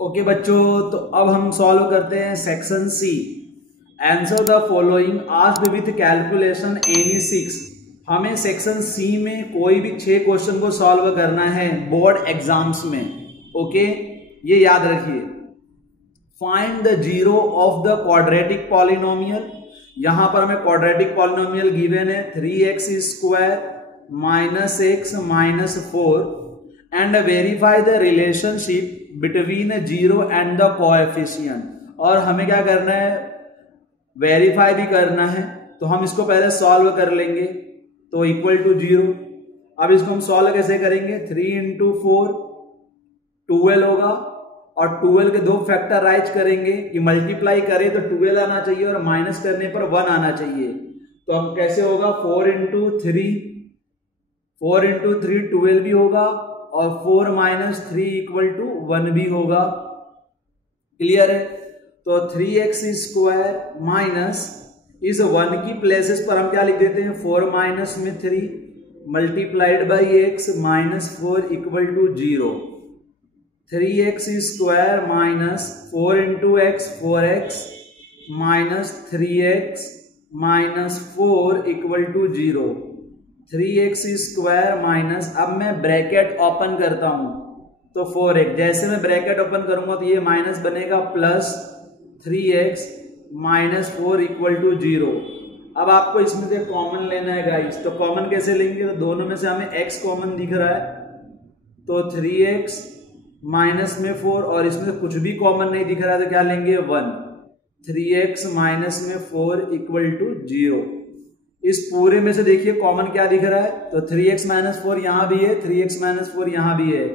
Okay बच्चों, तो अब हम सॉल्व करते हैं section C. Answer the following asked with calculation any 6। हमें सेक्शन सी में कोई भी 6 क्वेश्चन को सॉल्व करना है बोर्ड एग्जाम्स में। ओके, ये याद रखिए। Find the zero of the quadratic polynomial. यहां पर हमें क्वाड्रेटिक पॉलिनोमियल गिवन है 3x square minus x minus 4 and verify the relationship between 0 and the coefficient. और हमें क्या करना है, वेरीफाई भी करना है। तो हम इसको पहले सॉल्व कर लेंगे, तो इक्वल टू 0। अब इसको हम सॉल्व कैसे करेंगे, 3 इंटू 4 12 होगा, और 12 के 2 फैक्टराइज करेंगे कि मल्टीप्लाई करें तो 12 आना चाहिए और माइनस करने पर 1 आना चाहिए। तो अब कैसे होगा, 4 इंटू 3 12 भी होगा, और 4 माइनस 3 इक्वल टू 1 भी होगा। क्लियर है। तो 3x स्क्वायर माइनस इस 1 की प्लेसेस पर हम क्या लिख देते हैं, 4 माइनस में 3 multiplied by x minus 4 equal to 0। 3x square minus 4 into x 4x minus 3x minus 4 equal to 0। 3x square minus, अब मैं ब्रैकेट ओपन करता हूं तो 4x, जैसे मैं ब्रैकेट ओपन करूंगा तो ये माइनस बनेगा plus 3x minus 4 equal to 0। अब आपको इसमें से कॉमन लेना है गाइस, तो कॉमन कैसे लेंगे, तो दोनों में से हमें x कॉमन दिख रहा है, तो 3x माइनस में 4, और इसमें कुछ भी कॉमन नहीं दिख रहा है तो क्या लेंगे 1। 3x माइनस में 4 इक्वल टू 0। इस पूरे में से देखिए कॉमन क्या दिख रहा है, तो 3x माइनस 4 यहां भी है, 3x माइनस 4 यहां भी है,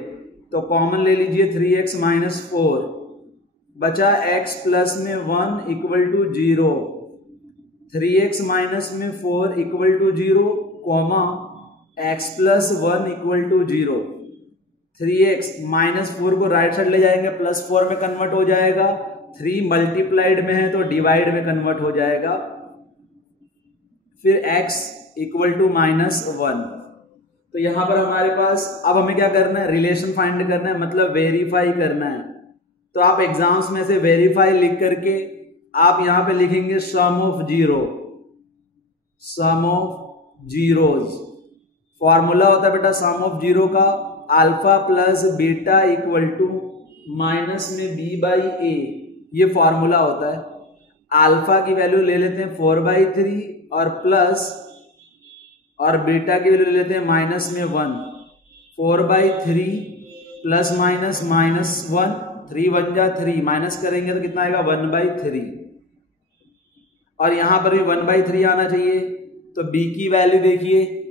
तो कॉमन ले लीजिए 3x माइनस 4। बचा x प्लस में 1 इक्वल टू 0। 3x माइनस में 4 equal to 0 comma x plus 1 equal to 0। 3x minus 4 को राइट साइड ले जाएंगे, प्लस 4 में कन्वर्ट हो जाएगा। 3 मल्टीप्लाइड में है तो डिवाइड में कन्वर्ट हो जाएगा। फिर x इक्वल टू माइनस 1। तो यहां पर हमारे पास अब हमें क्या करना है, रिलेशन फाइंड करना है, मतलब वेरीफाई करना है। तो आप एग्जाम्स में से वेरीफाई लिख करके आप यहां पे लिखेंगे सम ऑफ जीरोज। फॉर्मूला होता है बेटा सम ऑफ जीरो का, alpha plus beta equal to minus में b बाई ए, ये फॉर्मूला होता है। अल्फा की वैल्यू ले लेते हैं 4/3 और प्लस, और बीटा की वैल्यू ले लेते हैं माइनस में 1। 4/3 प्लस माइनस माइनस 1, 3 1 जा 3, माइनस करेंगे तो कितना आएगा 1/3, और यहां पर भी 1/3 आना चाहिए। तो b की वैल्यू देखिए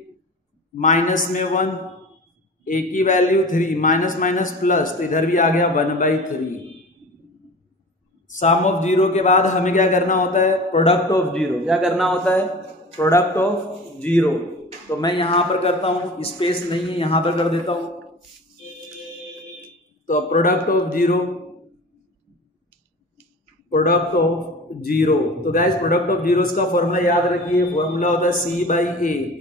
माइनस में 1, a की वैल्यू 3, माइनस माइनस प्लस, तो इधर भी आ गया 1/3। सम ऑफ जीरो के बाद हमें क्या करना होता है, प्रोडक्ट ऑफ जीरो। क्या करना होता है, प्रोडक्ट ऑफ जीरो। तो मैं यहां पर करता हूं, स्पेस नहीं है, यहां पर कर देता हूं। तो प्रोडक्ट ऑफ जीरो, तो गाइस प्रोडक्ट ऑफ जीरोस का फॉर्मूला याद रखिए, फॉर्मूला होता है c by a,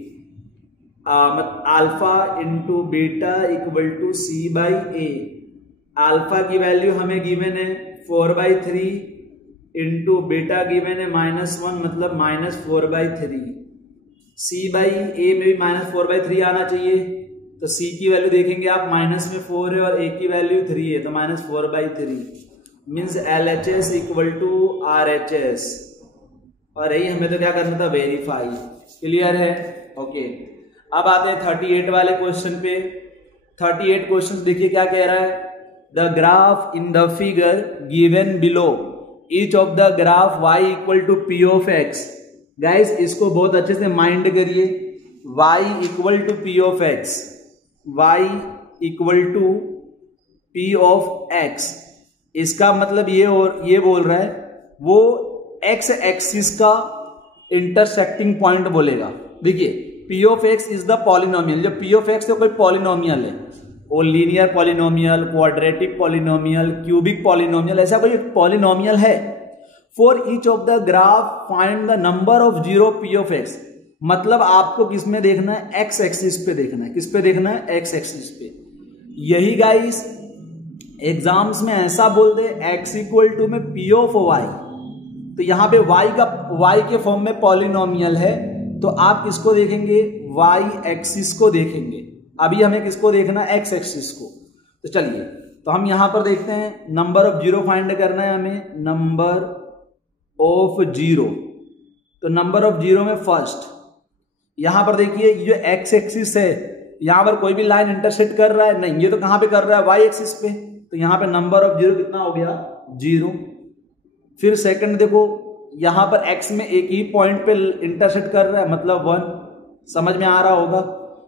alpha into beta equal to c by a. Alpha की वैल्यू हमें गिवन है 4/3 इंटू बीटा गिवन है -1, मतलब -4/3। c बाई ए में भी -4/3 आना चाहिए, तो c की वैल्यू देखेंगे आप, माइनस में 4 है और a की वैल्यू 3 है, तो -4/3 means LHS equal to RHS। और यही हमें तो क्या करना था, वेरीफाई। क्लियर है। ओके, अब आते हैं 38 वाले क्वेश्चन पे। 38 क्वेश्चन देखिए क्या कह रहा है, the graph in the figure given below, each of the graph y equal to p of x। Guys इसको बहुत अच्छे से माइंड करिए, y equal to p of x, y equal to p of x। इसका मतलब ये बोल रहा है वो x एक्सिस का इंटरसेक्टिंग पॉइंट बोलेगा। देखिए p of x is the polynomial, जो p ऑफ x तो कोई पॉलिनोमियल है, वो linear polynomial, quadratic polynomial, cubic polynomial, ऐसा कोई पॉलिनोमियल है। For each of the graph find the number of zero p of x। मतलब आपको किस में देखना है, एक्स एक्सिस पे देखना है। किस पे देखना है, एक्स एक्सिस पे। यही गाइस एग्जाम्स में ऐसा बोल दे x इक्वल टू में p ऑफ y, तो यहाँ पे y के फॉर्म में पॉलिनोमियल है, तो आप किसको देखेंगे, y एक्सिस को देखेंगे। अभी हमें किसको देखना, x एक्सिस को। तो चलिए, तो हम यहां पर देखते हैं, नंबर ऑफ जीरो फाइंड करना है हमें, नंबर ऑफ जीरो। तो नंबर ऑफ जीरो में फर्स्ट यहां पर देखिए, ये जो x एक्सिस है, यहां पर कोई भी लाइन इंटरसेक्ट कर रहा है नहीं, ये तो कहां पे कर रहा है, y एक्सिस पे। तो यहां पे नंबर ऑफ जीरो कितना हो गया, 0। फिर सेकंड देखो, यहां पर x में एक ही पॉइंट पे इंटरसेक्ट कर रहा है, मतलब 1, समझ में आ रहा होगा।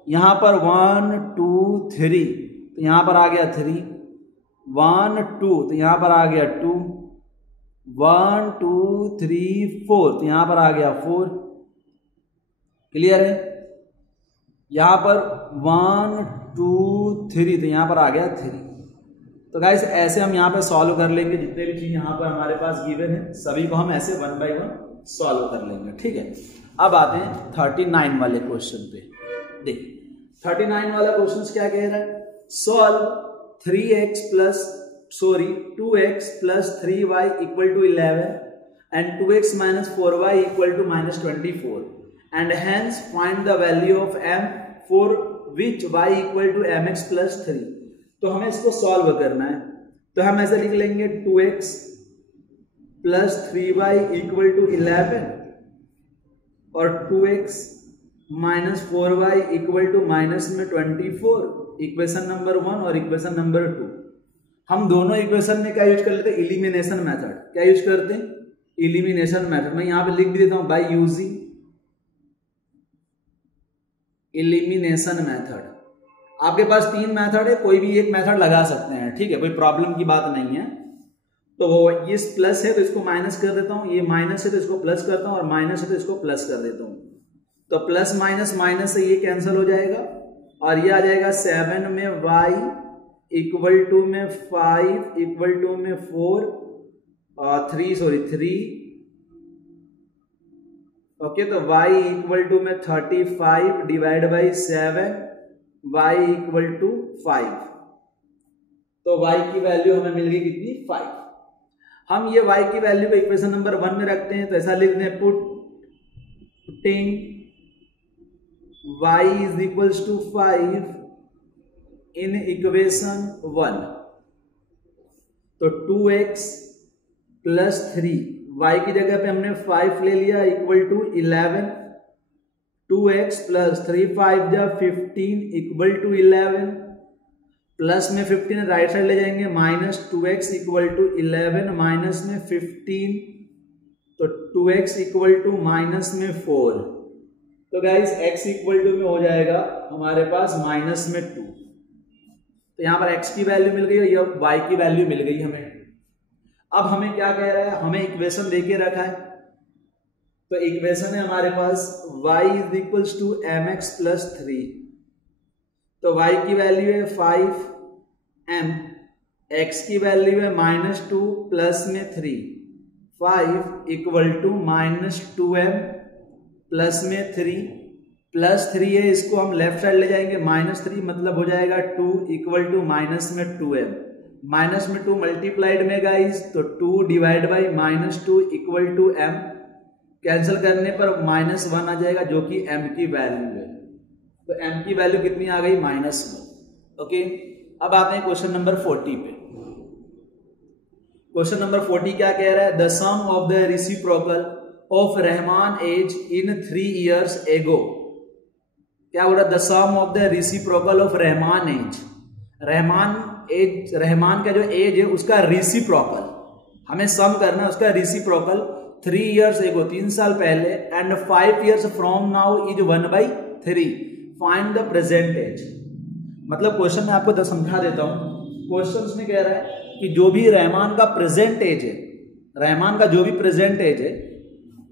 यहां पर 1 2 3, तो यहां पर आ गया 3, 1 2, तो यहां पर आ गया 2, 1 2 3 4, तो यहां पर आ गया 4। क्लियर है। यहां पर 1 2 3, तो यहां पर आ गया 3। तो गाइस ऐसे हम यहाँ पे सॉल्व कर लेंगे, जितने भी चीज यहाँ पर हमारे पास गिवन है सभी को हम ऐसे 1 बाय 1 सॉल्व कर लेंगे। ठीक है, अब आते हैं 39 वाले क्वेश्चन पे। देख 39 वाला क्वेश्चन क्या कह रहा है, solve 2x plus 3y equal to 11 and 2x minus 4y equal to minus 24 and hence find the value of m for which y equal to mx plus 3। तो हमें इसको सॉल्व करना है, तो हम ऐसे लिख लेंगे 2x plus 3y equal to 11 और 2x minus 4y equal to minus में 24, इक्वेशन नंबर 1 और इक्वेशन नंबर 2। हम दोनों इक्वेशन में क्या यूज कर लेते हैं, एलिमिनेशन मेथड। क्या यूज करते हैं, एलिमिनेशन मेथड। मैं यहां पे लिख भी देता हूं, बाय यूजिंग एलिमिनेशन मेथड। आपके पास 3 मेथड है, कोई भी एक मेथड लगा सकते हैं, ठीक है, कोई प्रॉब्लम की बात नहीं है। तो वो ये प्लस है तो इसको माइनस कर देता हूं, ये माइनस है तो इसको प्लस करता हूं, और माइनस है तो इसको प्लस कर देता हूं। तो प्लस माइनस माइनस से ये कैंसिल हो जाएगा, और ये आ जाएगा 7 में y इक्वल टू में 5 इक्वल टू में 4 और 3 ओके। तो y इक्वल टू में 35 divide by 7, y equal to 5। तो y की वैल्यू हमें मिल गई कितनी, 5। हम ये y की वैल्यू को इक्वेशन नंबर 1 में रखते हैं, तो ऐसा लिखते हैं, putting y is equals to 5 in equation 1। तो 2x प्लस 3, y की जगह पे हमने 5 ले लिया, इक्वल टू 11। 2x प्लस 3 5 जा 15 इक्वल टू 11, प्लस में 15 राइट साइड ले जाएंगे, minus 2x equal to 11 minus में 15, तो 2x इक्वल टू माइनस में 4। तो गाइस x इक्वल टू में हो जाएगा हमारे पास माइनस में 2। तो यहां पर x की वैल्यू मिल गई और ये y की वैल्यू मिल गई हमें। अब हमें क्या कह रहा है, हमें इक्वेशन देके रखा है, तो इक्वेशन है हमारे पास y is equals to mx plus 3। तो y की वैल्यू है 5m, x की वैल्यू है -2 प्लस में 3, 5 इक्वल टू -2m प्लस में 3, प्लस 3 है, इसको हम लेफ्ट साइड ले जाएंगे, -3 मतलब हो जाएगा 2 इक्वल टू माइनस में 2m, माइनस में 2 मल्टीप्लाइड में गाइस, तो 2 divide by -2 equal to m, cancel करने पर -1 आ जाएगा जो कि m की वैल्यू है। तो m की वैल्यू कितनी आ गई, -1। ओके, अब आते हैं क्वेश्चन नंबर 40 पे। क्वेश्चन नंबर 40 क्या कह रहा है, the sum of the reciprocal of Rahman age in 3 years ago. क्या बोला, the sum of the reciprocal of Rahman age. Rahman का जो एज है उसका रेसिप्रोकल हमें सम करना है, उसका रेसिप्रोकल 3 years एगो 3 साल पहले, and 5 years from now is 1/3, find the present age. मतलब क्वेश्चन में आपको समझा देता हूं, क्वेश्चन में कह रहा है कि जो भी रहमान का प्रेजेंट एज है, रहमान का जो भी प्रेजेंट एज है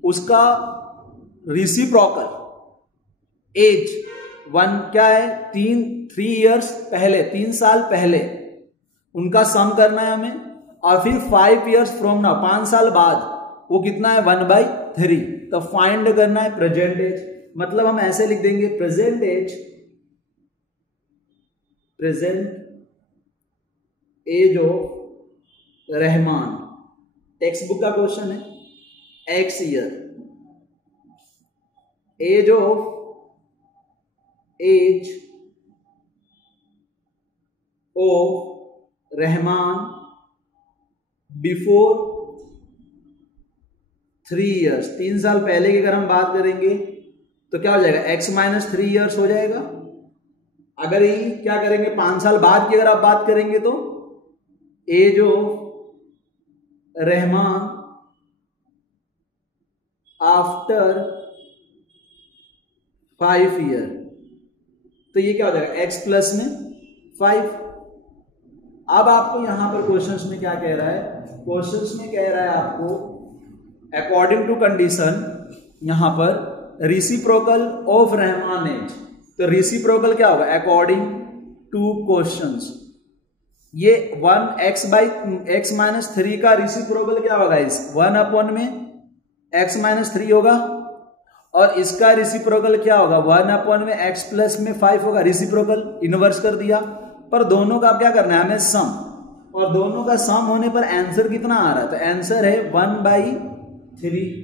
उसका रेसिप्रोकल एज 1 क्या है, 3 years पहले, 3 साल पहले उनका सम करना है हमें, और फिर 5 years फ्रॉम नाउ 5 साल बाद वो कितना है 1/3, तो फाइंड करना है प्रेजेंट एज। मतलब हम ऐसे लिख देंगे, present age of Rahman, text book का क्वेश्चन है, x year, age of Rahman before 3 years, 3 साल पहले की अगर हम बात करेंगे तो क्या हो जाएगा, x माइनस 3 years हो जाएगा। अगर ही क्या करेंगे 5 साल बाद की अगर आप बात करेंगे तो age of Rahman after 5 year, तो ये क्या हो जाएगा x प्लस में 5। अब आपको यहां पर क्वेश्चंस में क्या कह रहा है, क्वेश्चंस में कह रहा है आपको अकॉर्डिंग टू कंडीशन, यहां पर रेसिप्रोकल ऑफ रहमान एज, तो रेसिप्रोकल क्या होगा, अकॉर्डिंग टू क्वेश्चंस, ये 1x माइनस 3 का रेसिप्रोकल क्या होगा, इस 1 अपॉन में x माइनस 3 होगा, और इसका रेसिप्रोकल क्या होगा, 1 अपॉन में x प्लस में 5 होगा। रेसिप्रोकल इनवर्स कर दिया, पर दोनों का क्या करना है हमें, सम, और दोनों का सम होने पर आंसर कितना आ रहा है, तो आंसर है 1/3।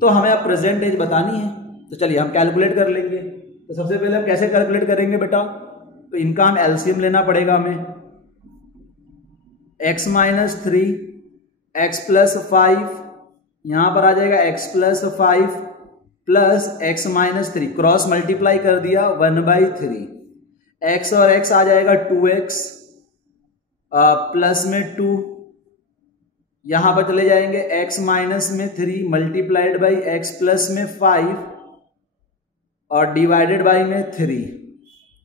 तो हमें अब प्रेजेंट एज बतानी है, तो चलिए हम कैलकुलेट कर लेंगे। तो सबसे पहले हम कैसे कैलकुलेट करेंगे बेटा, तो इनका हम एलसीएम लेना पड़ेगा हमें, x माइनस 3 x प्लस 5, यहां पर आ जाएगा x plus 5 plus x minus 3, cross multiply कर दिया 1/3, x और x आ जाएगा 2x प्लस में 2, यहां पर चले जाएंगे x माइनस में 3 मल्टीप्लाइड बाई x प्लस में 5 और डिवाइडेड बाई में 3।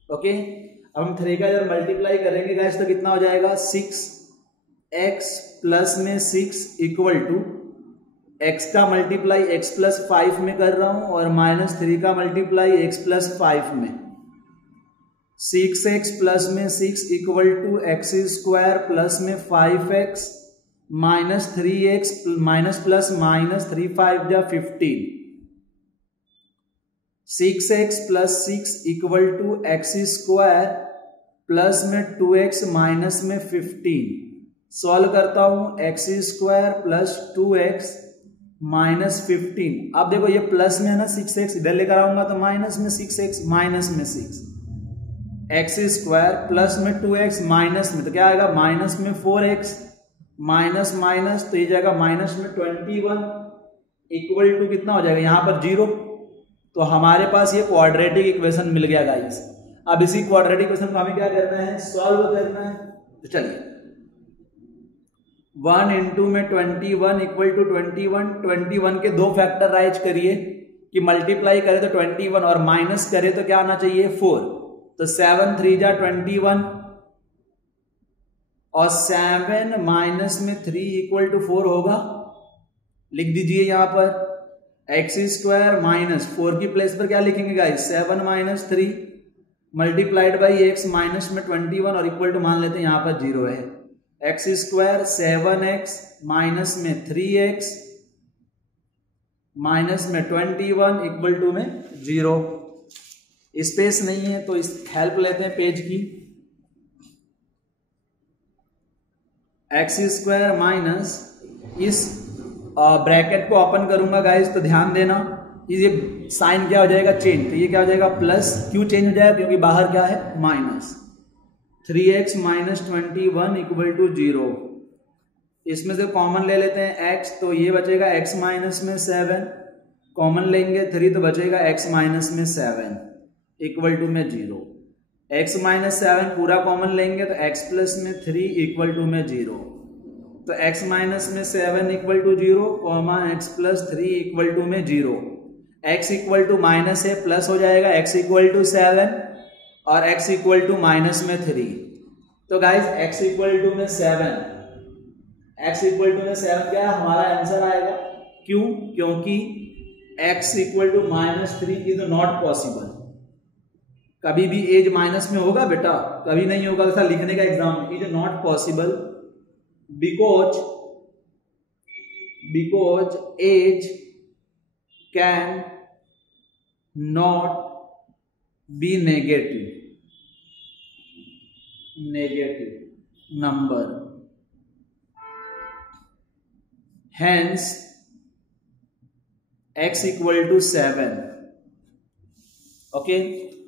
ओके, अब हम 3 का जब मल्टीप्लाई करेंगे गाइस तो कितना हो जाएगा, 6x प्लस में 6 इक्वल टू x का मल्टीप्लाई x प्लस 5 में कर रहा हूं और माइनस 3 का मल्टीप्लाई x प्लस 5 में, 6x प्लस में 6 equal to x square plus में 5x minus 3x minus plus minus 3 5 जा 15, 6x plus 6 equal to x square plus में 2x माइनस में 15, सॉल्व करता हूं x square plus 2x minus 15। अब देखो ये प्लस में है ना 6x, इधर लेकर आऊंगा तो माइनस में 6x माइनस में 6, एक्स स्क्वायर प्लस में 2x माइनस में, तो क्या आएगा माइनस में 4x माइनस माइनस, तो ये जाएगा माइनस में 21 इक्वल टू कितना हो जाएगा यहां पर 0। तो हमारे पास ये क्वाड्रेटिक इक्वेशन मिल गया गाइस। अब इसी क्वाड्रेटिक इक्वेशन को हमें क्या करना है, सॉल्व करना है। तो चलिए 1 इंटू में 21 इक्वल टू 21 के 2 फैक्टराइज करिए कि मल्टीप्लाई करे तो 21 और माइनस करे तो क्या आना चाहिए 4, तो 7 3 जा 21 और 7 माइनस में 3 इक्वल टू 4 होगा। लिख दीजिए यहां पर एक्स स्क्वायर माइनस 4 की प्लेस पर क्या लिखेंगे guys 7 minus 3 multiplied by x minus में 21 और इक्वल टू मान लेते हैं यहां पर 0 है। एक्स स्क्वायर 7x माइनस में 3x माइनस में 21 इक्वल टू में 0। स्पेस नहीं है तो इस हेल्प लेते हैं पेज की। एक्स स्क्वायर माइनस इस ब्रैकेट को ओपन करूंगा गाइस तो ध्यान देना ये साइन क्या हो जाएगा चेंज, तो ये क्या हो जाएगा प्लस। क्यों चेंज हो जाएगा क्योंकि बाहर क्या है minus. 3x minus 21 equal to 0। इसमें से कॉमन ले लेते हैं x, तो ये बचेगा x माइनस में 7, कॉमन लेंगे 3 तो बचेगा x माइनस में 7 इक्वल टू में 0। x माइनस 7 पूरा कॉमन लेंगे तो x प्लस में 3 इक्वल टू में 0। तो x माइनस में 7 equal to 0 comma x plus 3 equal to में 0। x इक्वल टू माइनस है प्लस हो जाएगा x इक्वल टू 7 और x इक्वल टू माइनस में 3। तो गाइज x इक्वल टू में 7, x इक्वल टू में 7 क्या है हमारा आंसर आएगा। क्यों? क्योंकि x equal to minus 3 is not possible. कभी भी एज माइनस में होगा बेटा, कभी नहीं होगा। ऐसा लिखने का exam is not possible because age can not be negative. number. Hence x equal to 7. Okay,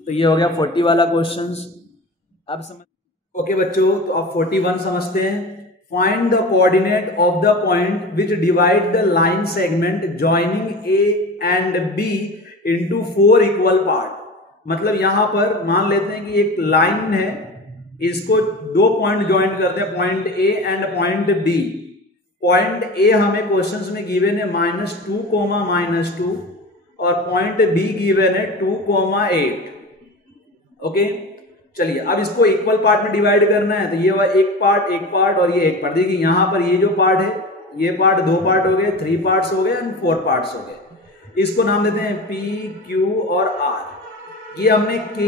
तो ये हो गया 40 वाला क्वेश्चंस. अब समझ. ओके बच्चों, तो अब 41 समझते हैं. Find the coordinate of the point which divide the line segment joining A and B into 4 equal part. मतलब यहां पर मान लेते हैं कि एक लाइन है, इसको दो पॉइंट ज्वाइन करते हैं, point A and point B. Point A हमें क्वेश्चंस में गिवन है -2, -2 और पॉइंट बी गिवन है 2, 8. ओके, चलिए अब इसको इक्वल पार्ट में डिवाइड करना है. तो ये एक पार्ट और ये एक पार्ट. देखिए यहां पर ये जो पार्ट है, ये पार्ट 2 पार्ट हो गए, 3 पार्ट्स हो गए एंड 4 पार्ट्स हो गए. इसको नाम देते हैं P, Q और R. ये हमने K,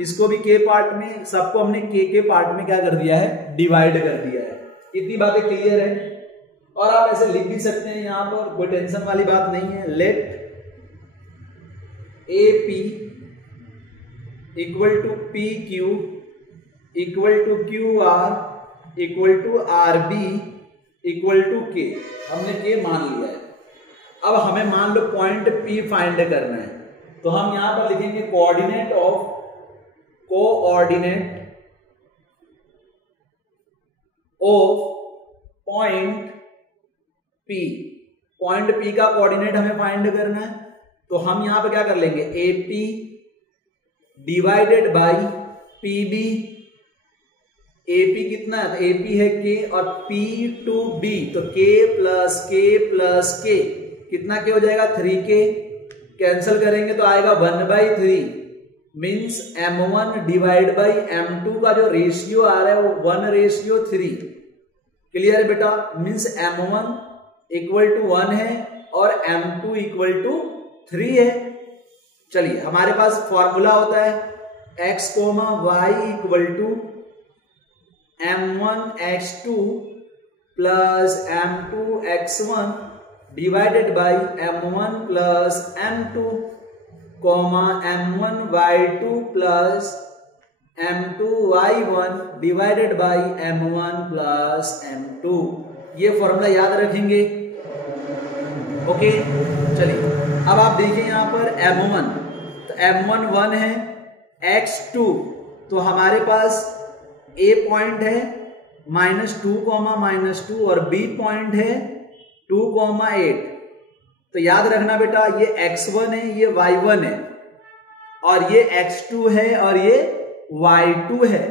इसको भी K पार्ट में, सबको हमने K पार्ट में क्या कर दिया है, डिवाइड कर दिया है. इतनी बातें क्लियर है. और आप ऐसे लिख भी सकते हैं, यहां पर कोई टेंशन वाली बात नहीं है. Let AP equal to PQ equal to QR equal to RB equal to K. हमने K मान लिया है. अब हमें मान लो पॉइंट P फाइंड करना है, तो हम यहां पर लिखेंगे coordinate of point P. Point P का कोऑर्डिनेट हमें फाइंड करना है. तो हम यहां पे क्या कर लेंगे, AP divided by PB. AP कितना है, तो AP है K और P टू B, तो K प्लस K कितना K हो जाएगा, 3K. कैंसिल करेंगे तो आएगा 1/3. Means M1 divide by M2 का जो रेशियो आ रहा है वो 1:3. क्लियर है बेटा. मीन्स M1 इक्वल टू 1 है और M2 इक्वल टू 3 है. चलिए हमारे पास फॉर्मूला होता है x, y equal to M1 x2 plus M2 x1 divided by M1 plus M2 M1 y2 plus M2 y1 divided by M1 plus M2. ये formula याद रखेंगे. ओके, चलिए अब आप देखिए यहां पर M1, तो M1 1 है, x2 तो हमारे पास A पॉइंट है -2, और B पॉइंट है 2, 8. तो याद रखना बेटा, ये x1 है, ये y1 है, और ये x2 है और ये y2 है.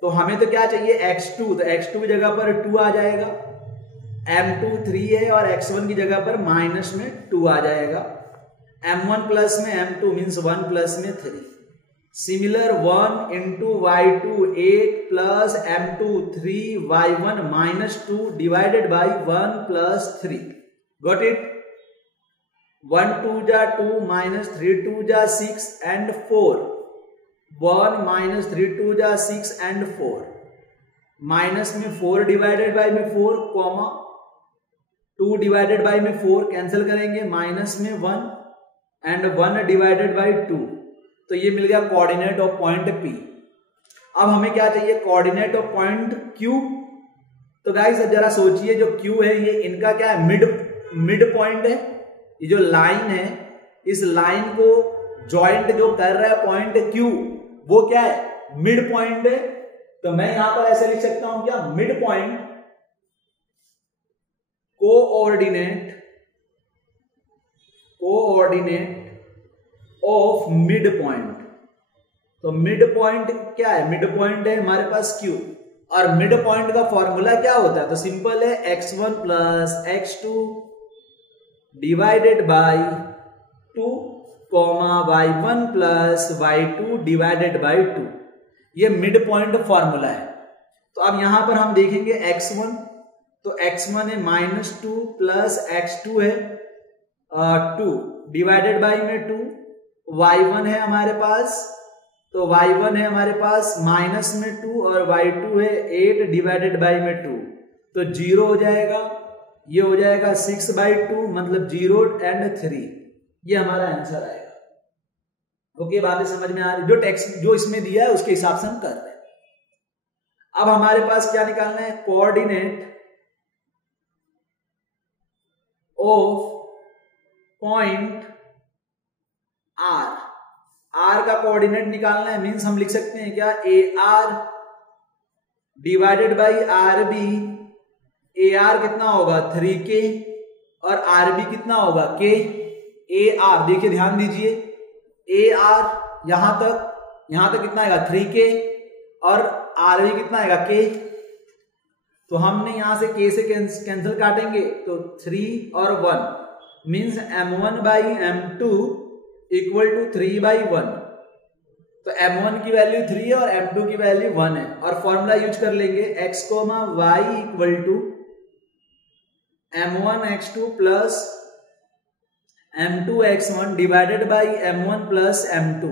तो हमें तो क्या चाहिए, x2. तो x2 की जगह पर 2 आ जाएगा. M2 3 है और x1 की जगह पर माइनस में 2 आ जाएगा. M1 प्लस में M2 मीन्स 1 प्लस में 3. Similar 1 into y2 8 plus M2 3 y1 -2 divided by 1 plus 3. Got it. 1 2 जा 2 -3 2 जा 6 एंड 4. 1 -3 2 जा 6 एंड 4. माइनस में 4 डिवाइडेड बाई में 4, 2 डिवाइडेड बाई में 4 कैंसिल करेंगे, माइनस में 1 एंड 1 डिवाइडेड बाई 2. तो ये मिल गया कोऑर्डिनेट ऑफ पॉइंट P. अब हमें क्या चाहिए, कोऑर्डिनेट ऑफ पॉइंट Q. तो गाइस जरा सोचिए, जो Q है ये इनका क्या है, मिड पॉइंट है. ये जो लाइन है, इस लाइन को जॉइंट जो कर रहा है पॉइंट Q, वो क्या है, मिड पॉइंट है. तो मैं यहां पर ऐसे लिख सकता हूं क्या, mid point coordinate of mid point. तो मिड पॉइंट क्या है, मिड पॉइंट है हमारे पास Q. और मिड पॉइंट का फॉर्मूला क्या होता है, तो सिंपल है x1 plus x2 divided by 2, y1 plus y2 divided by 2. ये मिड पॉइंट फॉर्मूला है. तो अब यहां पर हम देखेंगे x1, तो x1 है -2 प्लस x2 है 2 डिवाइडेड बाई में 2. y1 है हमारे पास, तो y1 है हमारे पास माइनस में 2 और y2 है 8 डिवाइडेड बाई में 2. तो 0 हो जाएगा, ये हो जाएगा 6/2 मतलब 0 एंड 3. ये हमारा आंसर आएगा. ओके, बातें समझ में आ रही, जो टेक्स्ट जो इसमें दिया है उसके हिसाब से हम कर रहे हैं. अब हमारे पास क्या निकालना है, coordinate of point R. R का कोऑर्डिनेट निकालना है, मींस हम लिख सकते हैं क्या, A R divided by R B. A R कितना होगा 3k और आर बी कितना होगा k। ए आर देखिए ध्यान दीजिए, ए आर यहां तक कितना आएगा 3k और आर बी कितना आएगा k। तो हमने यहां से k से कैंसिल काटेंगे तो 3 और 1 means m1 by m2 equal to 3 by 1। तो m1 की वैल्यू 3 है और m2 की वैल्यू 1 है और फॉर्मूला यूज कर लेंगे x y equal to m1 x2 plus m2 x1 divided by m1 plus m2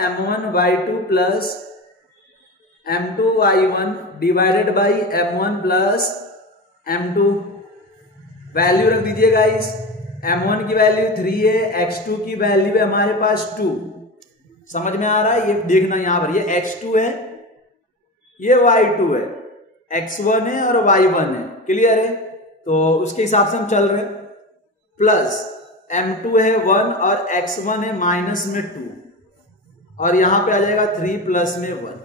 m1 y2 plus m2 y1 divided by m1 plus m2। Value रख दीजिए गाइस, m1 की value 3 है, x2 की value है हमारे पास 2। समझ में आ रहा है, ये देखना यहां पर, ये x2 है, ये y2 है, x1 है और y1 है, क्लियर है। तो उसके हिसाब से हम चल रहे हैं। प्लस m2 है 1 और x1 है माइनस में 2 और यहां पे आ जाएगा 3 प्लस में 1,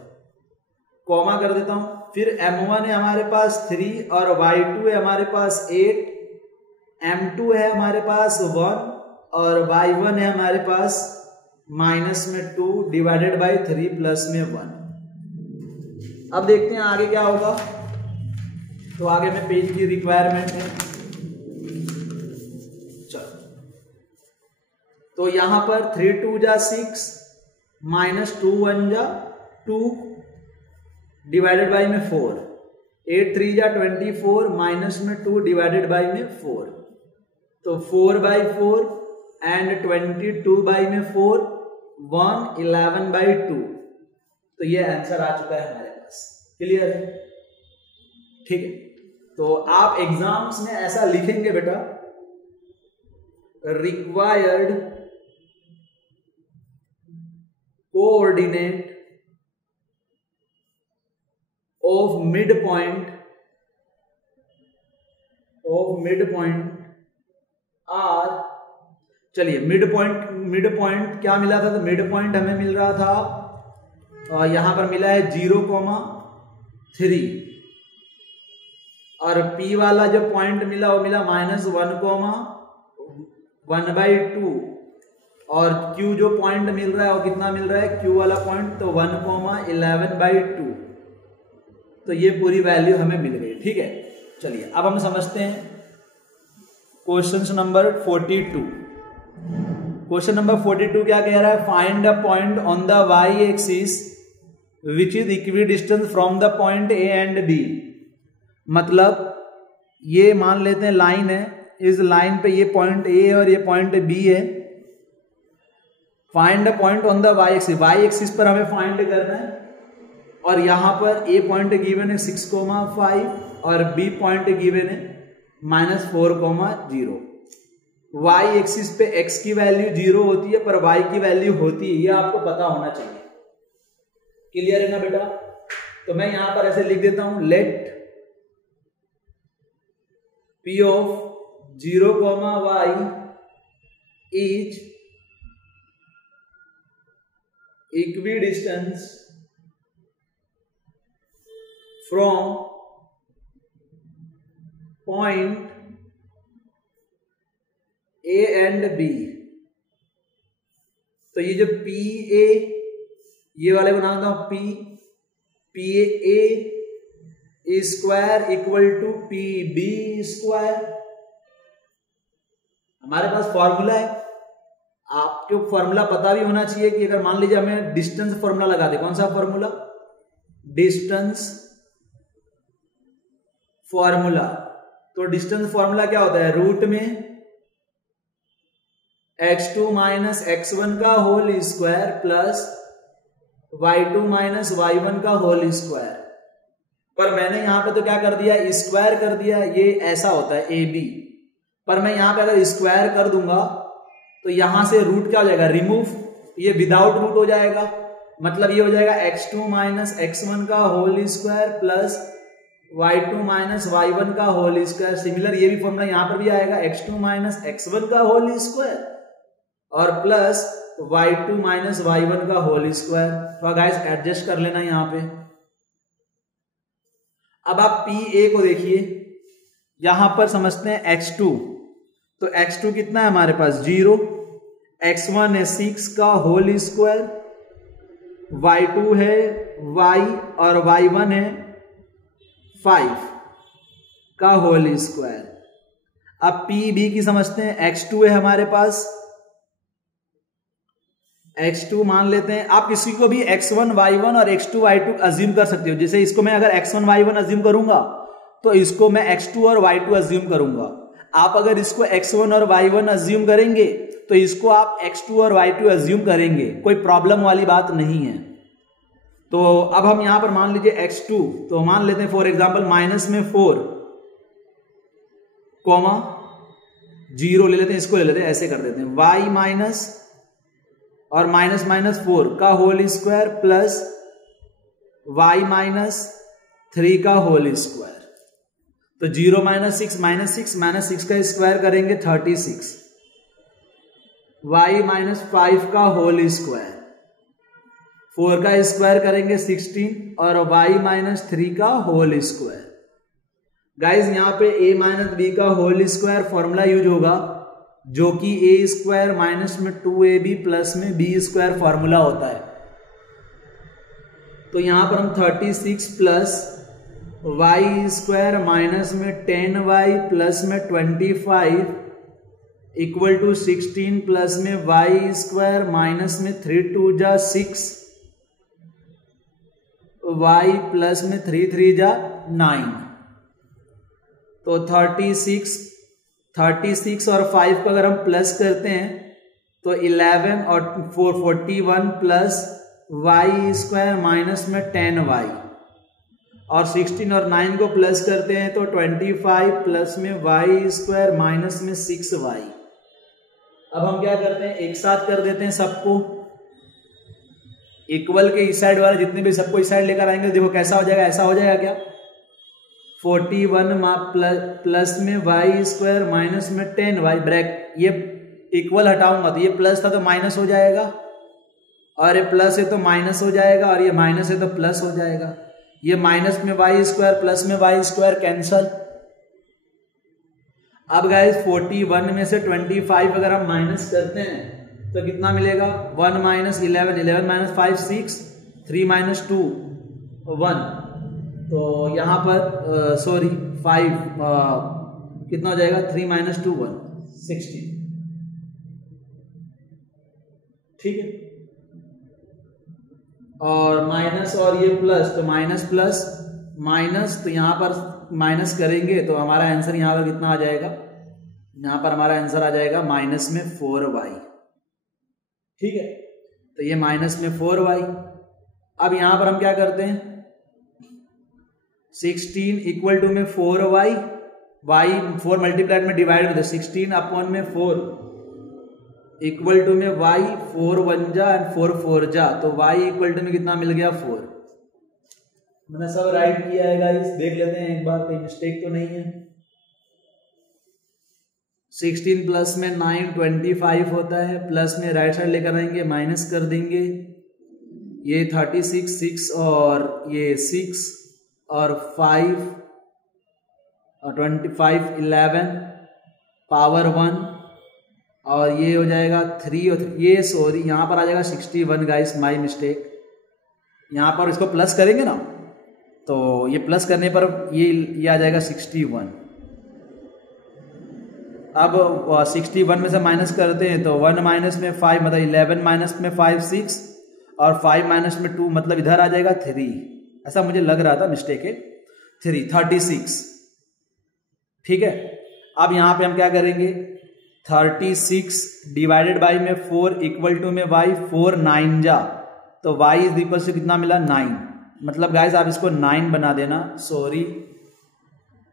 कॉमा कर देता हूं। फिर m1 है हमारे पास 3 और y2 है हमारे पास 8, m2 है हमारे पास 1 और y1 है हमारे पास माइनस में 2 डिवाइडेड बाई 3 प्लस में 1। अब देखते हैं आगे क्या होगा। तो आगे में पेज की रिक्वायरमेंट है, चलो। तो यहां पर 3 2 जा 6 माइनस 2 1 जा 2 डिवाइडेड बाई में 4, 8 3 जा 24 माइनस में 2 डिवाइडेड बाई में 4। तो 4 बाई 4 एंड 22 बाई में 4 1 11 बाई 2। तो ये आंसर आ चुका है हमारे पास, क्लियर है, ठीक है। तो आप एग्जाम्स में ऐसा लिखेंगे बेटा, required coordinate of mid point R. चलिए मिड पॉइंट क्या मिला था, तो मिड पॉइंट हमें मिल रहा था यहां पर मिला है 0,3 और P वाला जो पॉइंट मिला वो मिला -1,1/2 और Q जो पॉइंट मिल रहा है वो कितना मिल रहा है, Q वाला पॉइंट तो 1,11/2। तो ये पूरी वैल्यू हमें मिल गई, ठीक है। चलिए अब हम समझते हैं क्वेश्चन नंबर 42। क्वेश्चन नंबर 42 क्या कह रहा है, find a point on the y axis which is equidistance from the point A and B। मतलब ये मान लेते हैं लाइन है, इस लाइन पे ये पॉइंट A है और ये पॉइंट B है। Find a point on the y axis पर हमें फाइंड करना है और यहां पर A पॉइंट गिवन है 6,5 और B पॉइंट गिवन है -4,0। y एक्सिस पे x की वैल्यू 0 होती है पर y की वैल्यू होती है, ये आपको पता होना चाहिए, क्लियर है ना बेटा। तो मैं यहां पर ऐसे लिख देता हूं, late P of 0, y is equidistance from point A and B। तो ये जो PA, ये वाले बनाता हूं PA square equal to PB square. हमारे पास फॉर्मूला है, आपको फॉर्मूला पता भी होना चाहिए कि अगर मान लीजिए हमें डिस्टेंस फॉर्मूला लगा दे, कौन सा फॉर्मूला, डिस्टेंस फॉर्मूला। तो डिस्टेंस फॉर्मूला क्या होता है, रूट में x2 माइनस x1 का whole square plus y2 minus y1 का होल स्क्वायर। पर मैंने यहां पे तो क्या कर दिया, स्क्वायर कर दिया, ये ऐसा होता है AB। पर मैं यहां पे अगर स्क्वायर कर दूंगा तो यहां से रूट क्या हो जाएगा, रिमूव, ये विदाउट रूट हो जाएगा। मतलब ये हो जाएगा x2 माइनस x1 का whole square plus y2 minus y1 का होल स्क्वायर। सिमिलर ये भी फॉर्मूला यहां पर भी आएगा, x2 माइनस x1 का होल स्क्वायर और प्लस y2 माइनस y1 का होल स्क्वायर। तो गाइस एडजस्ट कर लेना यहां पे। अब आप PA को देखिए, यहां पर समझते हैं x2, तो x2 कितना है हमारे पास 0, x1 है 6 का होल स्क्वायर, y2 है y और y1 है 5 का होल स्क्वायर। अब PB की समझते हैं, x2 है हमारे पास, x2 मान लेते हैं। आप किसी को भी x1 y1 और x2 y2 अज्यूम कर सकते हो। जैसे इसको मैं अगर x1 y1 अज्यूम करूंगा तो इसको मैं x2 और y2 अज्यूम करूंगा। आप अगर इसको x1 और y1 अज्यूम करेंगे तो इसको आप x2 और y2 अज्यूम करेंगे, कोई प्रॉब्लम वाली बात नहीं है। तो अब हम यहां पर मान लीजिए x2, तो मान लेते हैं फॉर एग्जांपल माइनस में 4 कॉमा 0 ले लेते हैं, इसको ले लेते हैं, ऐसे कर देते हैं y माइनस और माइनस माइनस 4 का whole square plus y minus 3 का होल स्क्वायर। तो 0 माइनस 6 माइनस 6 का स्क्वायर करेंगे 36, y माइनस 5 का होल स्क्वायर, 4 का स्क्वायर करेंगे 16 और y माइनस 3 का होल स्क्वायर। गाइज यहां पे a माइनस बी का होल स्क्वायर फॉर्मूला यूज होगा, जो कि a स्क्वायर माइनस में 2ab प्लस में b स्क्वायर फॉर्मूला होता है। तो यहां पर हम 36 प्लस y स्क्वायर माइनस में 10y प्लस में 25 इक्वल टू 16 प्लस में y स्क्वायर माइनस में 3 2 जा 6 y प्लस में 3 3 जा 9। तो 36 और 5 को अगर हम प्लस करते हैं तो 11 और 41 प्लस y स्क्वायर माइनस में 10y और 16 और 9 को प्लस करते हैं तो 25 प्लस में y स्क्वायर माइनस में 6y। अब हम क्या करते हैं, एक साथ कर देते हैं सबको, इक्वल के इस साइड वाले जितने भी सबको इस साइड लेकर आएंगे, देखो कैसा हो जाएगा, ऐसा हो जाएगा क्या, 41 प्लस में y स्क्वायर माइनस में 10y, ब्रैक ये इक्वल हटाऊंगा तो ये प्लस था तो माइनस हो जाएगा, और ये प्लस है तो माइनस हो जाएगा, और ये माइनस है तो प्लस हो जाएगा। ये माइनस में y स्क्वायर प्लस में y स्क्वायर कैंसल। अब गाइस 41 में से 25 अगर हम माइनस करते हैं तो कितना मिलेगा, 1 माइनस 11 माइनस 5 6 3 माइनस 2 1। तो यहां पर सॉरी 5 कितना हो जाएगा, 3 माइनस 2 1 16। ठीक है, और माइनस और ये प्लस, तो माइनस प्लस माइनस, तो यहां पर माइनस करेंगे तो हमारा आंसर यहां पर कितना आ जाएगा, यहां पर हमारा आंसर आ जाएगा माइनस में 4y। ठीक है, तो ये माइनस में 4y। अब यहां पर हम क्या करते हैं, 16 इक्वल टू में 4y, y 4 मल्टीप्लाइड में डिवाइड कर दो, 16 अपॉन में 4 इक्वल टू में y 4 1 जा एंड 4 4 जा, तो y इक्वल टू में कितना मिल गया 4। मैंने सब राइट किया है गाइस, देख लेते हैं एक बार कोई मिस्टेक तो नहीं है। 16 प्लस में 9 25 होता है, प्लस में राइट साइड लेकर आएंगे माइनस कर देंगे, ये 36 6 और ये 6 और 5 और 25 11 पावर 1 और ये हो जाएगा 3 और ये सॉरी यहाँ पर आ जाएगा 61 गाइस, माय मिस्टेक। यहाँ पर इसको प्लस करेंगे ना तो ये प्लस करने पर ये आ जाएगा 61। अब 61 में से माइनस करते हैं तो 1 माइनस में 5 मतलब 11 माइनस में 5 6 और 5 माइनस में 2 मतलब इधर आ जाएगा 3, ऐसा मुझे लग रहा था, मिस्टेक है 3 36। ठीक है, अब यहाँ पे हम क्या करेंगे, 36 डिवाइडेड बाई में 4 इक्वल टू में y 4 9 जा, तो y इज इक्वल से कितना मिला 9, मतलब गाइस आप इसको 9 बना देना, सॉरी।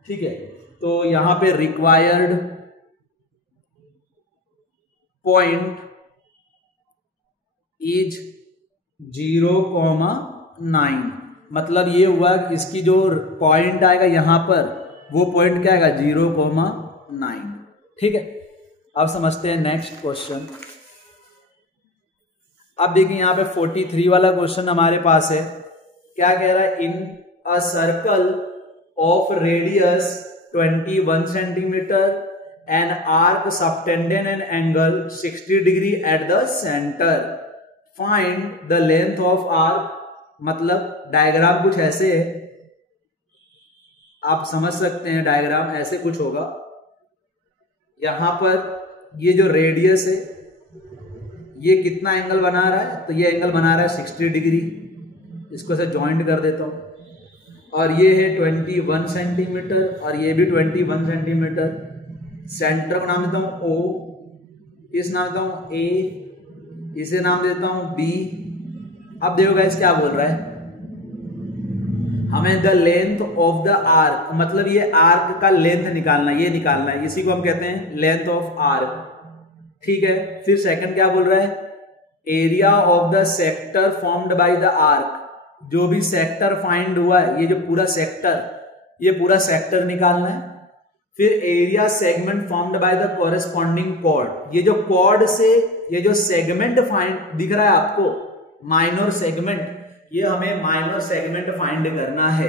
ठीक है, तो यहां पे रिक्वायर्ड पॉइंट इज 0,9, मतलब ये हुआ कि इसकी जो पॉइंट आएगा यहां पर वो पॉइंट क्या आएगा 0,9। ठीक है, अब समझते हैं नेक्स्ट क्वेश्चन। अब देखिए यहां पे 43 वाला क्वेश्चन हमारे पास है। क्या कह रहा है, in a circle of radius 21 centimetre an arc subtended an angle 60 degree at the centre, find the length of arc. मतलब डायग्राम कुछ ऐसे है, आप समझ सकते हैं डायग्राम ऐसे कुछ होगा। यहां पर ये जो रेडियस है ये कितना एंगल बना रहा है, तो ये एंगल बना रहा है 60 डिग्री। इसको से ज्वाइंट कर देता हूं। और ये है 21 सेंटीमीटर और ये भी 21 सेंटीमीटर। सेंटर को नाम देता हूं O, इस नाम देता हूं A, इसे नाम देता हूं B। अब देखो गाइस क्या बोल रहा है, हमें the length of the arc, मतलब ये आर्क का लेंथ निकालना है, ये निकालना है, इसी को हम कहते हैं लेंथ ऑफ आर्क। ठीक है, फिर सेकंड क्या बोल रहा है, area of the sector formed by the arc. जो भी सेक्टर फाइंड हुआ है, ये जो पूरा सेक्टर, ये पूरा सेक्टर निकालना है। फिर area segment formed by the corresponding chord. ये जो कॉर्ड से ये जो सेगमेंट फाइंड दिख रहा है आपको, माइनर सेगमेंट, ये हमें माइनर सेगमेंट फाइंड करना है।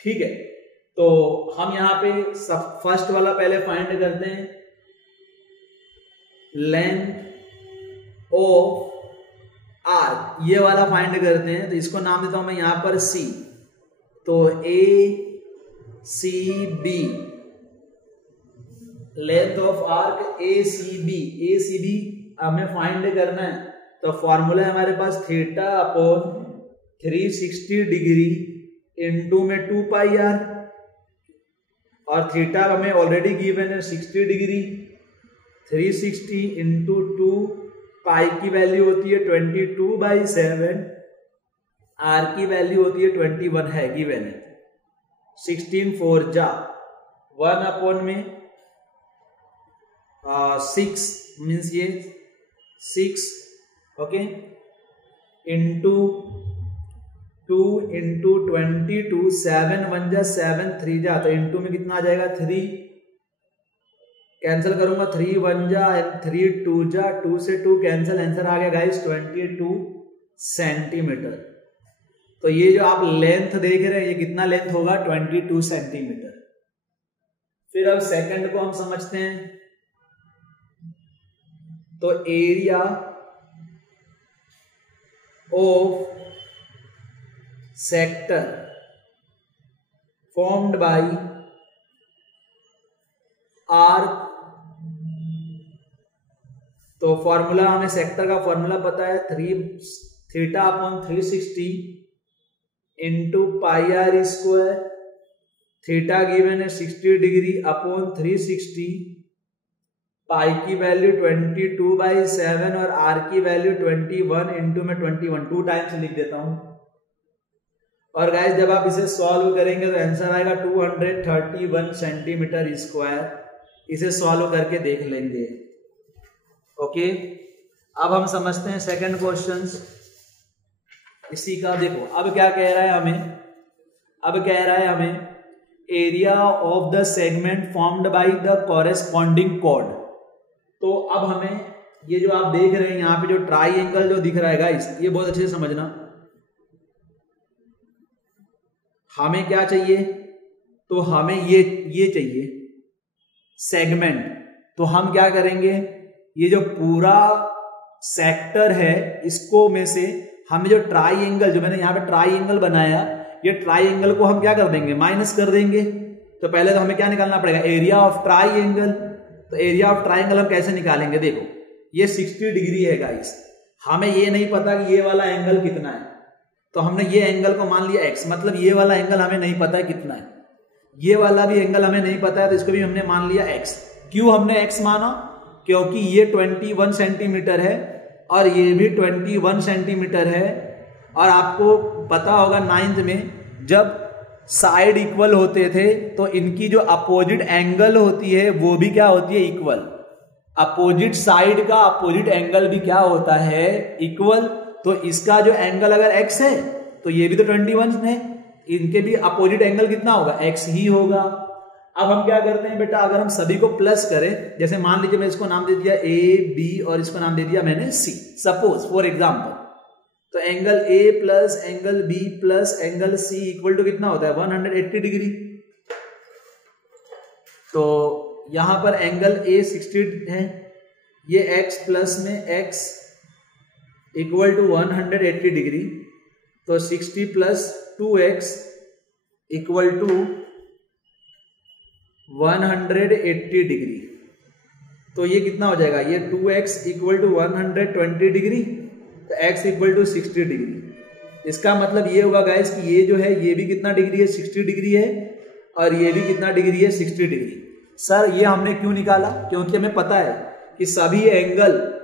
ठीक है, तो हम यहां पे फर्स्ट वाला पहले फाइंड करते हैं, लेंथ ऑफ आर्क, ये वाला फाइंड करते हैं। तो इसको नाम देता हूं मैं यहां पर C। तो ACB, length of arc ACB हमें फाइंड करना है। तो फॉर्मूला है हमारे पास थीटा अपॉन 360 डिग्री इंटू में 2 पाई आर, और थीटा हमें ऑलरेडी गिवन है 60 डिग्री। 360 इंटू 2 पाई की वैल्यू होती है 22/7, आर की वैल्यू होती है 21 है गिवन है। 16 4 जा 1 अपॉन में 6 मीन्स ये 6, ओके, इंटू 2 इंटू 22, 7 1 जा 7, 3 जा, तो इंटू में कितना आ जाएगा 3, कैंसिल करूंगा 3 1 जा 3 2 जा, 2 से 2 कैंसिल, आंसर आ गया गाइस 22 सेंटीमीटर। तो ये जो आप लेंथ देख रहे हैं ये कितना लेंथ होगा 22 सेंटीमीटर। फिर अब सेकंड को हम समझते हैं। तो area of sector formed by arc, तो फॉर्मूला हमें सेक्टर का फॉर्मूला पता है, 3 theta upon 360 into pi R square. Theta given है 60 डिग्री अपॉन 360, पाई की वैल्यू 22/7 और आर की वैल्यू 21 इंटू में 21, 2 टाइम्स लिख देता हूं। और गाइस जब आप इसे सॉल्व करेंगे तो आंसर आएगा 231 सेंटीमीटर स्क्वायर। इसे सॉल्व करके देख लेंगे। ओके, अब हम समझते हैं सेकंड क्वेश्चन इसी का। देखो अब क्या कह रहा है हमें, अब कह रहा है हमें area of the segment formed by the corresponding chord. तो अब हमें ये जो आप देख रहे हैं यहां पे जो ट्राइएंगल जो दिख रहा है गाइस, ये बहुत अच्छे से समझना। हमें क्या चाहिए, तो हमें ये चाहिए सेगमेंट। तो हम क्या करेंगे, ये जो पूरा सेक्टर है इसको में से हमें जो ट्राइएंगल, जो मैंने यहां पे ट्राइएंगल बनाया, ये ट्राइएंगल को हम क्या कर देंगे, माइनस कर देंगे। तो पहले तो हमें क्या निकालना पड़ेगा, एरिया ऑफ ट्राइएंगल। तो एरिया ऑफ ट्राइएंगल हम कैसे निकालेंगे, देखो ये 60 डिग्री है गाइस, हमें ये नहीं पता कि ये वाला एंगल कितना है, तो हमने ये एंगल को मान लिया x, मतलब ये वाला एंगल हमें नहीं पता है कितना है, ये वाला भी एंगल हमें नहीं पता है, तो इसको भी हमने मान लिया x। क्यों हमने x माना, क्योंकि ये 21 सेंटीमीटर है और ये भी 21 सेंटीमीटर है। और आपको पता होगा 9th में जब साइड इक्वल होते थे तो इनकी जो अपोजिट एंगल होती है वो भी क्या होती है, इक्वल। अपोजिट साइड का अपोजिट एंगल भी क्या होता है, इक्वल। तो तो इसका जो एंगल अगर x है तो ये भी तो 21 है, इनके भी अपोजिट एंगल कितना होगा, x ही होगा। अब हम क्या करते हैं बेटा, अगर हम सभी को प्लस करें, जैसे मान लीजिए मैं इसको नाम दे दिया a b और इसको नाम दे दिया मैंने c, सपोज फॉर एग्जांपल, तो angle a plus angle b plus angle c equal to कितना होता है 180 डिग्री। तो यहां पर एंगल a 60 है, ये x प्लस में x इक्वल टू 180 डिग्री, तो 60 plus 2x equal to 180 degree. तो ये कितना हो जाएगा, ये 2x इक्वल टू 120 डिग्री, तो x इक्वल टू 60 डिग्री। इसका मतलब ये होगा गाइस कि ये जो है ये भी कितना डिग्री है, 60 डिग्री है, और ये भी कितना डिग्री है, 60 डिग्री। सर ये हमने क्यों निकाला, क्योंकि हमें पता है कि सभी एंगल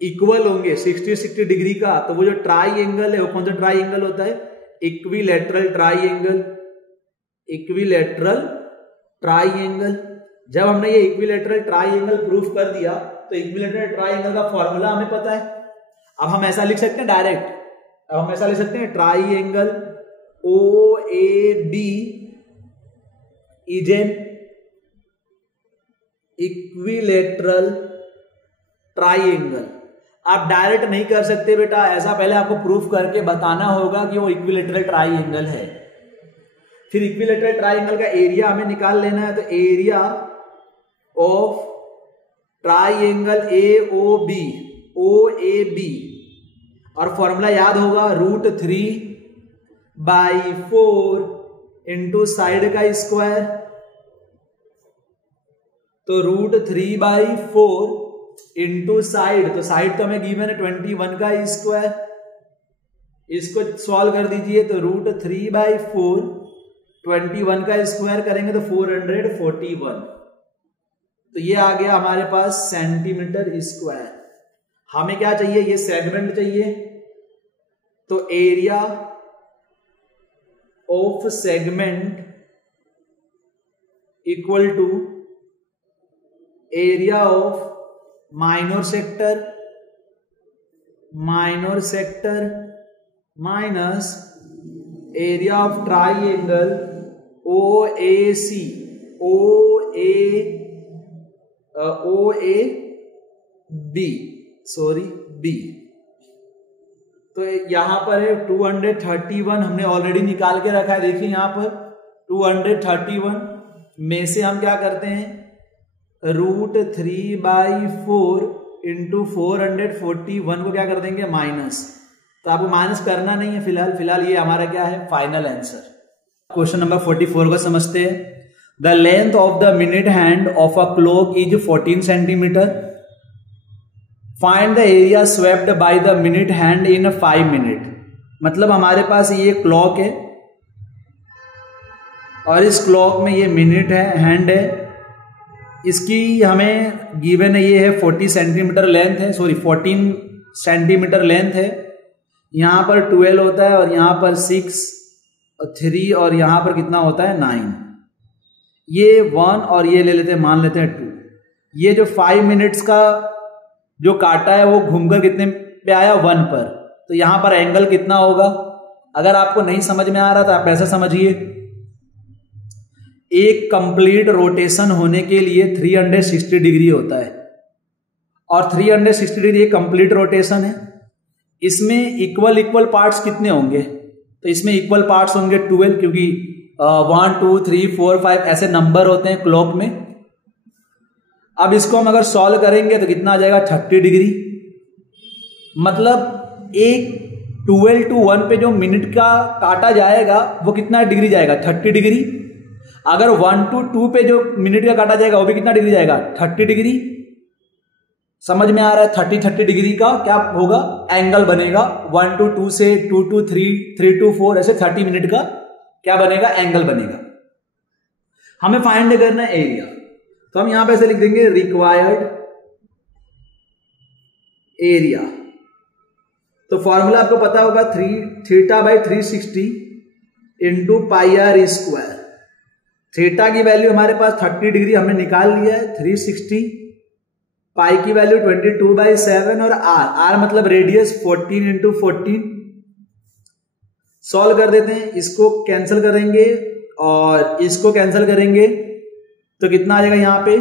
इक्वल होंगे 60 डिग्री का। तो वो जो ट्राई एंगल है वो कौन सा ट्राई एंगल होता है, equilateral try angle, equilateral try angle. जब हमने ये इक्विलैटरल ट्राई एंगल प्रूफ कर दिया तो इक्विलैटरल ट्राई एंगल का फॉर्मूला हमें पता है। अब हम ऐसा लिख सकते हैं डायरेक्ट, अब हम ऐसा लिख सकते हैं triangle O A B is an equilateral triangle. आप डायरेक्ट नहीं कर सकते बेटा, ऐसा पहले आपको प्रूफ करके बताना होगा कि वो इक्विलैटरल ट्राइएंगल है। फिर इक्विलैटरल ट्राइएंगल का एरिया हमें निकाल लेना है, तो area of triangle O A B, और फॉर्मूला याद होगा √3/4 इंटू साइड का स्क्वायर। तो √3/4 इंटू साइड, तो साइड तो हमें गिवन है 21 का स्क्वायर, इसको सॉल्व कर दीजिए। तो √3/4 21 का स्क्वायर करेंगे तो 441, तो ये आ गया हमारे पास सेंटीमीटर स्क्वायर। हमें क्या चाहिए, ये सेगमेंट चाहिए, तो area of segment equal to area of minor sector minus area of triangle B. तो यहां पर है 231 हमने ऑलरेडी निकाल के रखा है। देखिए यहां पर 231 में से हम क्या करते हैं, √3/4 इंटू 441 को क्या कर देंगे माइनस। तो आपको माइनस करना नहीं है फिलहाल ये हमारा क्या है फाइनल आंसर। क्वेश्चन नंबर 44 को समझते हैं। The length of the minute hand of a clock is 14 centimetre. Find the area swept by the minute hand in 5 minute. मतलब हमारे पास ये क्लॉक है और इस क्लॉक में ये मिनट है, हैंड है, इसकी हमें गिवन है, ये है 40 सेंटीमीटर लेंथ है, 14 सेंटीमीटर लेंथ है। यहां पर 12 होता है और यहां पर 6 और 3 और यहां पर कितना होता है 9। ये 1 और ये ले लेते हैं, मान लेते हैं 2। ये जो 5 मिनट्स का जो काटा है वो घूमकर कितने पे आया 1 पर। तो यहां पर एंगल कितना होगा, अगर आपको नहीं समझ में आ रहा तो आप ऐसा समझिए, एक कंप्लीट रोटेशन होने के लिए 360 डिग्री होता है और 360 डिग्री एक कंप्लीट रोटेशन है। इसमें इक्वल पार्ट्स कितने होंगे, तो इसमें इक्वल पार्ट्स होंगे 12, क्योंकि 1 2 3 4 5 ऐसे नंबर होते हैं क्लॉक में। अब इसको हम अगर सॉल्व करेंगे तो कितना आ जाएगा 30 डिग्री। मतलब एक 12 to 1 पे जो मिनट का काटा जाएगा वो कितना डिग्री जाएगा 30 डिग्री। अगर 1 to 2 पे जो मिनट का काटा जाएगा वो भी कितना डिग्री जाएगा 30 डिग्री। समझ में आ रहा है, 30 डिग्री का क्या होगा एंगल बनेगा। 1 to 2 से 2 to 3 3 to 4 ऐसे 30 मिनट का क्या बनेगा एंगल बनेगा। हमें फाइंड करना है एरिया, तो हम यहां पे ऐसे लिख देंगे रिक्वायर्ड एरिया। तो फॉर्मूला आपको पता होगा θ/360 इंटू πr²। थीटा की वैल्यू हमारे पास 30 डिग्री हमने निकाल लिया है, 360 पाई की वैल्यू 22/7 और आर मतलब रेडियस 14 इंटू 14। सॉल्व कर देते हैं, इसको कैंसिल करेंगे और इसको कैंसिल करेंगे तो कितना आ जाएगा यहाँ पे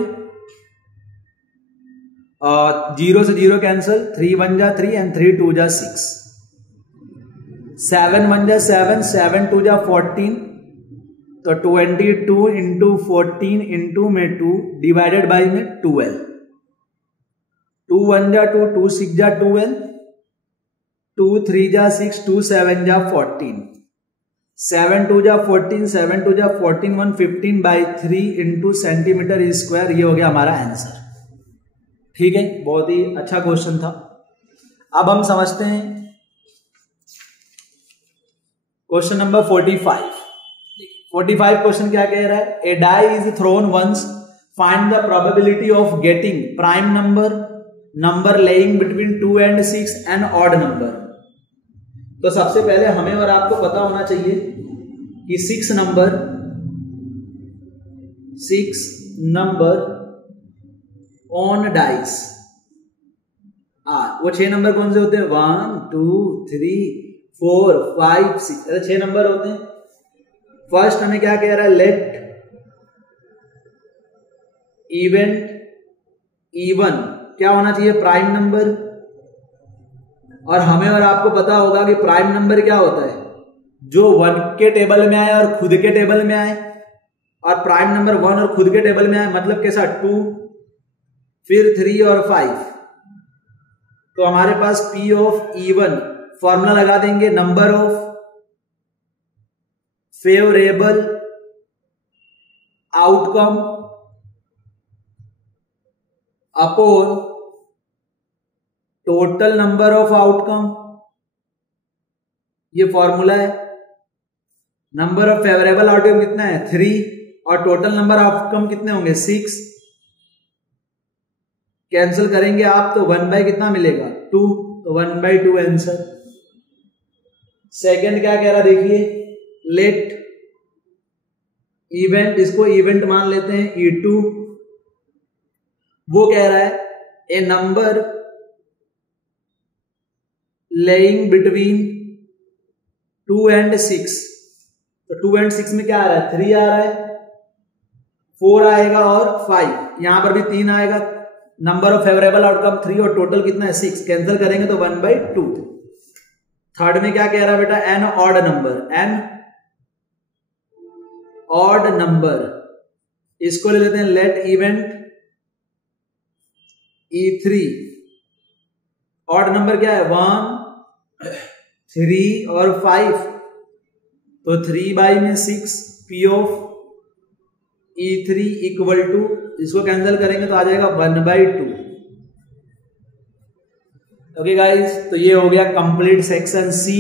0 से 0 कैंसिल, 3 1 जा 3 एंड 3 2 जा 6, 7 1 जा 7, 7 2 जा 14, तो 22 इंटू 14 इंटू में 2 डिवाइडेड बाई में 12, 2 1 जा 2, 2 6 जा 12, 2 3 जा 6, 2 7 जा 14, 7 2 जा 14, 7 2 जा 14, 115/3 इंटू सेंटीमीटर स्क्वायर। ये हो गया हमारा आंसर। ठीक है, बहुत ही अच्छा क्वेश्चन था। अब हम समझते हैं क्वेश्चन नंबर 45। 45 क्वेश्चन क्या कह रहा है, a die is thrown once, find the probability of getting prime number lying between 2 and 6 and odd number. तो सबसे पहले हमें और आपको पता होना चाहिए कि 6 नंबर ऑन डाइस आर, वो 6 नंबर कौन से होते हैं, 1 2 3 4 5 6, ऐसे 6 नंबर होते हैं। फर्स्ट हमें क्या कह रहा है, लेट इवेंट इवन क्या होना चाहिए, प्राइम नंबर। और हमें और आपको पता होगा कि प्राइम नंबर क्या होता है, जो 1 के टेबल में आए और खुद के टेबल में आए, और प्राइम नंबर 1 और खुद के टेबल में आए मतलब कैसा 2 फिर 3 और 5। तो हमारे पास P ऑफ इवन फॉर्मूला लगा देंगे, number of favourable outcome upon total number of outcome, ये फॉर्मूला है। नंबर ऑफ फेवरेबल आउटकम कितना है 3 और टोटल नंबर आउटकम कितने होंगे 6। कैंसिल करेंगे आप तो 1 बाई कितना मिलेगा 2, तो 1/2 आंसर। सेकंड क्या कह रहा देखिए, लेट इवेंट, इसको इवेंट मान लेते हैं E2। वो कह रहा है ए नंबर लेइंग बिटवीन 2 and 6, तो 2 and 6 में क्या आ रहा है 3 आ रहा है, 4 आएगा और 5, यहां पर भी 3 आएगा। नंबर ऑफ फेवरेबल आउटकम 3 और टोटल कितना है 6, कैंसिल करेंगे तो 1/2। थर्ड में क्या कह रहा है बेटा, एन ऑड नंबर, इसको ले लेते हैं late event E3। Odd number क्या है 1 3 और 5, तो 3/6 P of E3 equal to, इसको कैंसिल करेंगे तो आ जाएगा 1/2। ओके गाइस, तो ये हो गया कंप्लीट सेक्शन सी।